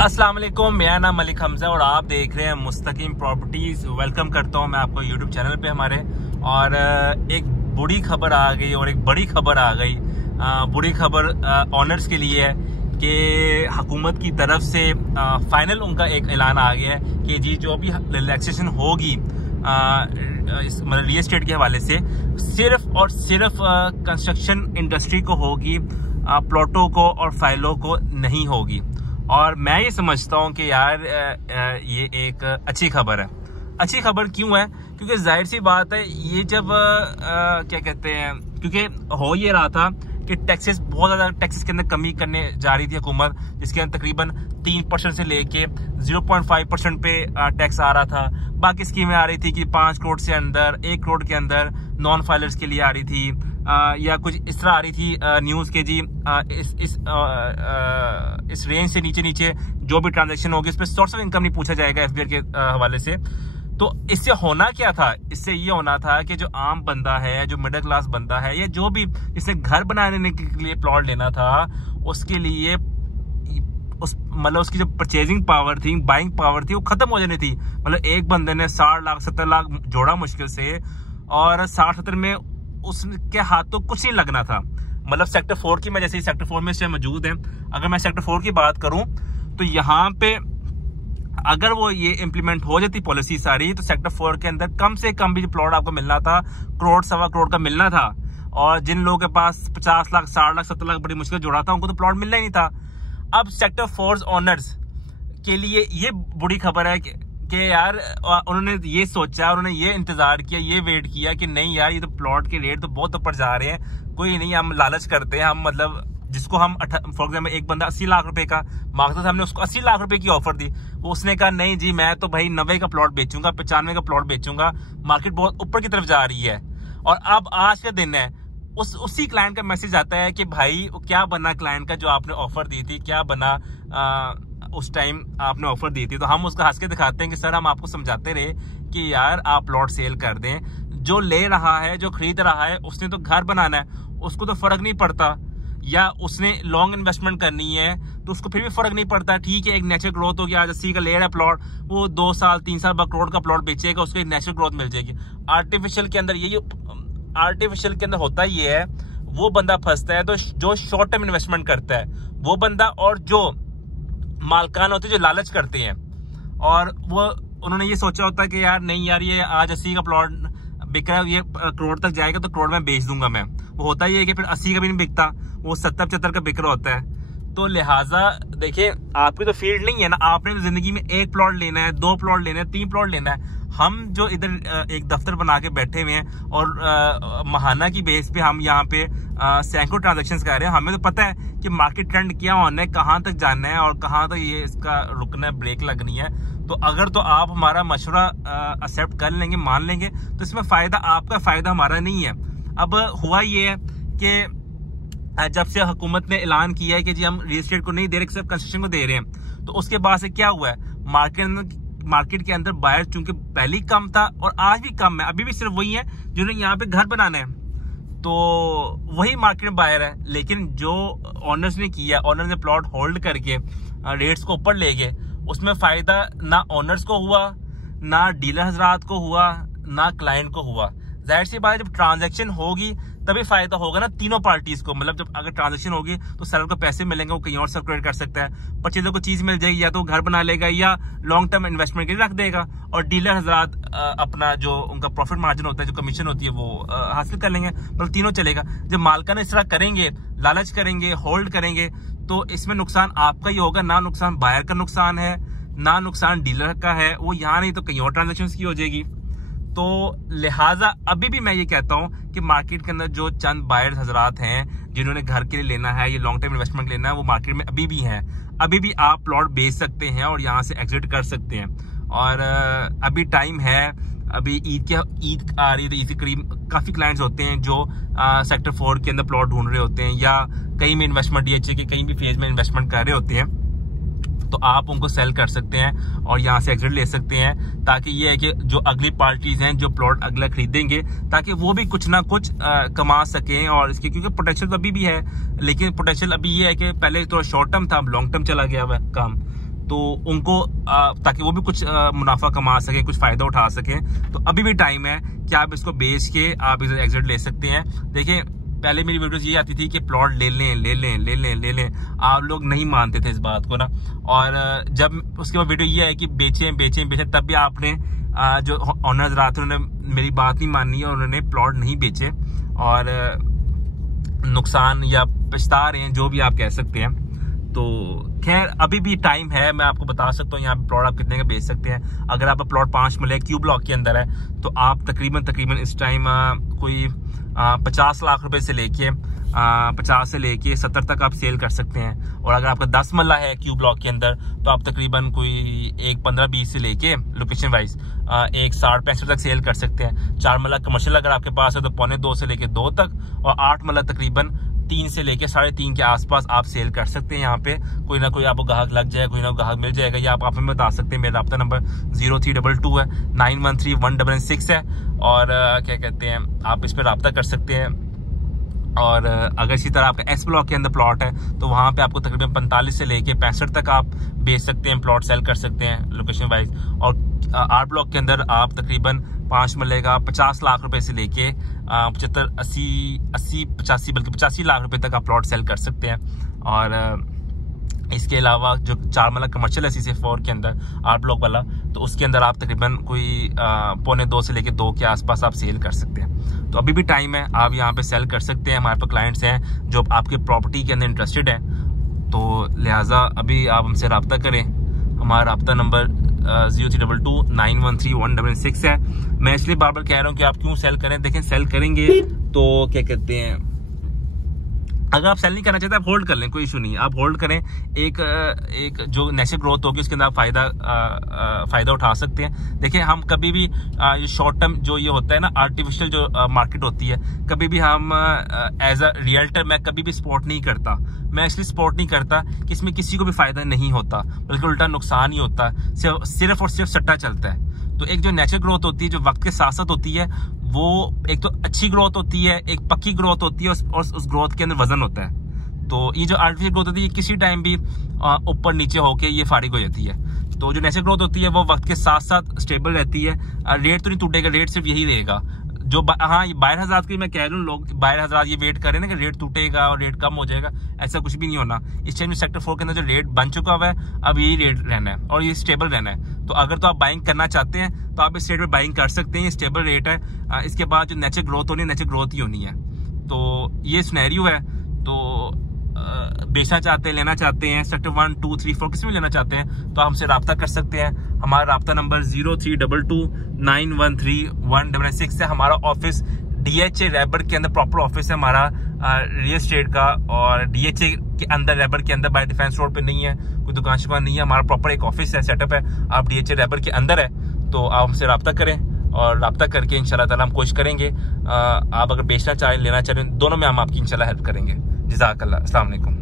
अस्सलाम वालेकुम, मेरा नाम मलिक हमजा और आप देख रहे हैं मुस्तकीम प्रॉपर्टीज। वेलकम करता हूं मैं आपको यूट्यूब चैनल पे हमारे। और एक बुरी खबर आ गई और एक बड़ी खबर आ गई। बुरी खबर ऑनर्स के लिए है कि हुकूमत की तरफ से फाइनल उनका एक ऐलान आ गया है कि जी जो भी रिलैक्सेशन होगी मतलब रियल एस्टेट के हवाले से सिर्फ और सिर्फ कंस्ट्रक्शन इंडस्ट्री को होगी, प्लॉटों को और फाइलों को नहीं होगी। और मैं ये समझता हूँ कि यार ये एक अच्छी खबर है। अच्छी खबर क्यों है? क्योंकि जाहिर सी बात है ये जब क्या कहते हैं, क्योंकि हो ये रहा था कि टैक्सेस बहुत ज़्यादा टैक्सेस के अंदर कमी करने जा रही थी हुकूमत, जिसके अंदर तकरीबन 3% से लेके 0.5% पे टैक्स आ रहा था। बाकी स्कीमें आ रही थी कि 5 करोड़ से अंदर, 1 करोड़ के अंदर नॉन फाइलर्स के लिए आ रही थी, या कुछ इस तरह आ रही थी न्यूज़ के जी इस रेंज से नीचे नीचे जो भी ट्रांजैक्शन होगी उस पर सोर्स ऑफ इनकम नहीं पूछा जाएगा एफबीआई के हवाले से। तो इससे होना क्या था? इससे ये होना था कि जो आम बंदा है, जो मिडिल क्लास बंदा है, या जो भी जिसने घर बनाने के लिए प्लॉट लेना था, उसके लिए मतलब उसकी जो परचेजिंग पावर थी, बाइंग पावर थी, वो खत्म हो जानी थी। मतलब एक बंदे ने 60 लाख 70 लाख जोड़ा मुश्किल से, और 60-70 में उसके हाथों कुछ नहीं लगना था। मतलब सेक्टर 4 की, मैं जैसे सेक्टर 4 में से मौजूद है, अगर मैं सेक्टर 4 की बात करूं तो यहाँ पे अगर वो ये इम्प्लीमेंट हो जाती पॉलिसी सारी, तो सेक्टर 4 के अंदर कम से कम भी प्लॉट आपको मिलना था, करोड़ सवा करोड़ का मिलना था। और जिन लोगों के पास 50 लाख 60 लाख 70 लाख बड़ी मुश्किल जोड़ा था, उनको तो प्लॉट मिलना ही नहीं था। अब सेक्टर 4 ओनर्स के लिए ये बुरी खबर है कि यार उन्होंने ये सोचा, उन्होंने ये इंतजार किया, ये वेट किया कि नहीं यार ये तो प्लॉट के रेट तो बहुत ऊपर जा रहे हैं, कोई नहीं, हम लालच करते हैं, हम मतलब जिसको हम फॉर एग्जाम्पल एक बंदा 80 लाख रुपए का मांगता था, हमने उसको 80 लाख रुपए की ऑफर दी, वो उसने कहा नहीं जी मैं तो भाई 90 का प्लॉट बेचूंगा, 95 का प्लॉट बेचूंगा, मार्केट बहुत ऊपर की तरफ जा रही है। और अब आज का दिन है, उसी क्लाइंट का मैसेज आता है कि भाई क्या बना क्लाइंट का, जो आपने ऑफर दी थी क्या बना, उस टाइम आपने ऑफर दी थी। तो हम उसको हंस के दिखाते हैं कि सर हम आपको समझाते रहे कि यार आप प्लॉट सेल कर दें, जो ले रहा है, जो खरीद रहा है, उसने तो घर बनाना है, उसको तो फर्क नहीं पड़ता, या उसने लॉन्ग इन्वेस्टमेंट करनी है तो उसको फिर भी फर्क नहीं पड़ता। ठीक है, एक नेचुरल ग्रोथ हो गया, आज 80 का ले रहा है प्लॉट, वो 2 साल 3 साल बाद करोड़ का प्लॉट बेचेगा, उसको एक नेचुरल ग्रोथ मिल जाएगी। आर्टिफिशियल के अंदर आर्टिफिशियल के अंदर होता ये है, वो बंदा फंसता है तो जो शॉर्ट टर्म इन्वेस्टमेंट करता है वो बंदा, और जो मालकान होते हैं जो लालच करते हैं, और वो उन्होंने ये सोचा होता है कि यार नहीं यार ये आज 80 का प्लॉट बिक रहा है, ये करोड़ तक जाएगा तो करोड़ में बेच दूंगा मैं। वो होता ही है कि फिर 80 का भी नहीं बिकता, वो 70-75 का बिक रहा होता है। तो लिहाजा देखिए, आपकी तो फील्ड नहीं है ना, आपने तो जिंदगी में 1 प्लॉट लेना है, 2 प्लॉट लेना है, 3 प्लॉट लेना है। हम जो इधर एक दफ्तर बना के बैठे हुए हैं और महाना की बेस पे हम यहाँ पे सैकड़ों ट्रांजेक्शंस कर रहे हैं, हमें तो पता है कि मार्केट ट्रेंड क्या होना है, कहाँ तक जाना है और कहाँ तक ये इसका रुकना है, ब्रेक लगनी है। तो अगर तो आप हमारा मशवरा एक्सेप्ट कर लेंगे, मान लेंगे, तो इसमें फायदा आपका, फायदा हमारा नहीं है। अब हुआ ये है कि जब से हुकूमत ने ऐलान किया है कि जी हम रियल एस्टेट को नहीं दे रहे, सिर्फ कंस्ट्रक्शन को दे रहे हैं, तो उसके बाद से क्या हुआ है, मार्केट के अंदर बायर चूंकि पहले ही कम था और आज भी कम है, अभी भी सिर्फ वही है जिन्होंने यहाँ पे घर बनाना है, तो वही मार्केट में बायर है। लेकिन जो ऑनर्स ने किया, ऑनर ने प्लॉट होल्ड करके रेट्स को ऊपर ले गए, उसमें फायदा ना ऑनर्स को हुआ, ना डीलर हजरात को हुआ, ना क्लाइंट को हुआ। जाहिर सी बात है, जब ट्रांजैक्शन होगी तभी फायदा होगा ना तीनों पार्टीज को। मतलब जब अगर ट्रांजैक्शन होगी तो सेलर को पैसे मिलेंगे, वो कहीं और सर्कुलेट कर सकता है, परचेजर को चीज मिल जाएगी, या तो घर बना लेगा या लॉन्ग टर्म इन्वेस्टमेंट के लिए रख देगा, और डीलर हजरात अपना जो उनका प्रॉफिट मार्जिन होता है, जो कमीशन होती है, वो हासिल कर लेंगे। मतलब तीनों चलेगा। जब मालकान इस तरह करेंगे, लालच करेंगे, होल्ड करेंगे, तो इसमें नुकसान आपका ही होगा, ना नुकसान बायर का नुकसान है, ना नुकसान डीलर का है, वो यहाँ नहीं तो कहीं और ट्रांजेक्शन की हो जाएगी। तो लिहाजा अभी भी मैं ये कहता हूं कि मार्केट के अंदर जो चंद बायर्स हजरात हैं जिन्होंने घर के लिए लेना है, ये लॉन्ग टर्म इन्वेस्टमेंट लेना है, वो मार्केट में अभी भी हैं। अभी भी आप प्लॉट बेच सकते हैं और यहाँ से एग्जिट कर सकते हैं। और अभी टाइम है, अभी ईद आ रही है, तो ईद के करीब काफी क्लाइंट्स होते हैं जो सेक्टर 4 के अंदर प्लॉट ढूंढ रहे होते हैं, या कहीं में इन्वेस्टमेंट डीएचए के कहीं भी फेज में इन्वेस्टमेंट कर रहे होते हैं, तो आप उनको सेल कर सकते हैं और यहाँ से एग्जिट ले सकते हैं, ताकि ये है कि जो अगली पार्टीज हैं जो प्लॉट अगला खरीदेंगे, ताकि वो भी कुछ ना कुछ कमा सकें। और इसके क्योंकि पोटेंशियल तो अभी भी है, लेकिन पोटेंशियल अभी ये है कि पहले तो शॉर्ट टर्म था, अब लॉन्ग टर्म चला गया हुआ काम। तो उनको ताकि वो भी कुछ मुनाफा कमा सकें, कुछ फायदा उठा सकें। तो अभी भी टाइम है कि आप इसको बेच के आप इधर एग्जिट ले सकते हैं। देखिए पहले मेरी वीडियोस ये आती थी कि प्लॉट ले लें ले लें ले लें ले लें, आप लोग नहीं मानते थे इस बात को ना। और जब उसके बाद वीडियो ये है कि बेचें बेचें बेचें, तब भी आपने जो ऑनर्स रहा थे उन्होंने मेरी बात नहीं मानी और उन्होंने प्लॉट नहीं बेचे और नुकसान या पछता रहे हैं, जो भी आप कह सकते हैं। तो खैर अभी भी टाइम है, मैं आपको बता सकता हूँ यहाँ पे प्लॉट आप कितने का बेच सकते हैं। अगर आपका प्लॉट 5 मरले क्यू ब्लॉक के अंदर है तो आप तकरीबन इस टाइम कोई 50 लाख रुपए से लेके 50 से लेके 70 तक आप सेल कर सकते हैं। और अगर आपका 10 मरला है क्यू ब्लॉक के अंदर तो आप तकरीबन कोई 15-20 से लेके लोकेशन वाइज 60-65 तक सेल कर सकते हैं। 4 मरला कमर्शियल अगर आपके पास है तो 1.25 से लेके 2 तक, और 8 मरला तकरीबन 3 से लेके 3.5 के आसपास आप सेल कर सकते हैं। यहाँ पे कोई ना कोई आपको ग्राहक लग जाएगा, कोई ना ग्राहक मिल जाएगा। या आप हमें बता सकते हैं, मेरा राब्ता नंबर 0322 है, 913166 है, और क्या कहते हैं आप इस पर राब्ता कर सकते हैं। और अगर इसी तरह आपका एस ब्लॉक के अंदर प्लॉट है तो वहाँ पे आपको तकरीबन 45 से लेके 65 तक आप बेच सकते हैं, प्लॉट सेल कर सकते हैं लोकेशन वाइज। और आर ब्लॉक के अंदर आप तकरीबन 5 मरले का 50 लाख रुपए से लेके 85 बल्कि 85 लाख रुपए तक आप प्लॉट सेल कर सकते हैं। और इसके अलावा जो 4 मरला कमर्शियल है CC4 के अंदर आर ब्लॉक वाला, तो उसके अंदर आप तकरीबन कोई 1.25 से लेके 2 के आसपास आप सेल कर सकते हैं। तो अभी भी टाइम है, आप यहाँ पे सेल कर सकते हैं। हमारे पास क्लाइंट्स हैं जो आपके प्रॉपर्टी के अंदर इंटरेस्टेड हैं, तो लिहाजा अभी आप हमसे रब्ता करें। हमारा रब्ता नंबर 0322913166 है। मैं इसलिए बार बार कह रहा हूँ कि आप क्यों सेल करें। देखें सेल करेंगे तो क्या कहते हैं, अगर आप सेल नहीं करना चाहते आप होल्ड कर लें, कोई इशू नहीं है, आप होल्ड करें। एक जो नेचुरल ग्रोथ होगी उसके अंदर आप फायदा उठा सकते हैं। देखिए हम कभी भी शॉर्ट टर्म जो ये होता है ना, आर्टिफिशियल जो मार्केट होती है, कभी भी हम एज अ रियल्टर मैं कभी भी सपोर्ट नहीं करता। मैं इसलिए सपोर्ट नहीं करता कि इसमें किसी को भी फायदा नहीं होता, बल्कि उल्टा नुकसान ही होता है। सिर्फ और सिर्फ सट्टा चलता है। तो एक जो नेचुरल ग्रोथ होती है, जो वक्त के साथ साथ होती है, वो एक तो अच्छी ग्रोथ होती है, एक पक्की ग्रोथ होती है, और उस ग्रोथ के अंदर वजन होता है। तो ये जो आर्टिफिशियल ग्रोथ होती है किसी टाइम भी ऊपर नीचे होके ये फारिग हो जाती है। तो जो नेचुरल ग्रोथ होती है वो वक्त के साथ साथ स्टेबल रहती है। रेट तो नहीं टूटेगा, रेट सिर्फ यही रहेगा। जो हाँ ये बाहर हज़ार की मैं कह रहा हूँ, लोग बाहर हज़ार ये वेट कर रहे हैं ना कि रेट टूटेगा और रेट कम हो जाएगा, ऐसा कुछ भी नहीं होना। इस टाइम सेक्टर 4 के अंदर जो रेट बन चुका हुआ है, अब यही रेट रहना है और ये स्टेबल रहना है। तो अगर तो आप बाइंग करना चाहते हैं तो आप इस रेट में बाइंग कर सकते हैं, ये स्टेबल रेट है। इसके बाद जो नेचुरल ग्रोथ होनी है, नेचुरल ग्रोथ ही होनी है। तो ये सिनेरियो है। तो बेचना चाहते हैं, लेना चाहते हैं, सेक्टर 1, 2, 3, 4 किसी में लेना चाहते हैं तो हमसे रब्ता कर सकते हैं। हमारा रब्ता नंबर 0322913166 है। हमारा ऑफिस DHA रैबर के अंदर प्रॉपर ऑफिस है हमारा रियल एस्टेट का, और DHA के अंदर रैबर के अंदर बाय डिफेंस रोड पे नहीं है, कोई दुकान शुकान नहीं है। हमारा प्रॉपर एक ऑफिस है, सेटअप है। आप DHA रैबर के अंदर है तो आप हमसे रब्ता करें, और रब्ता करके इंशाल्लाह ताला हम कोशिश करेंगे आप अगर बेचना चाहें, लेना चाहें, दोनों में हम आपकी इंशाल्लाह हेल्प करेंगे। जज़ाकल्लाह, अस्सलाम वालेकुम।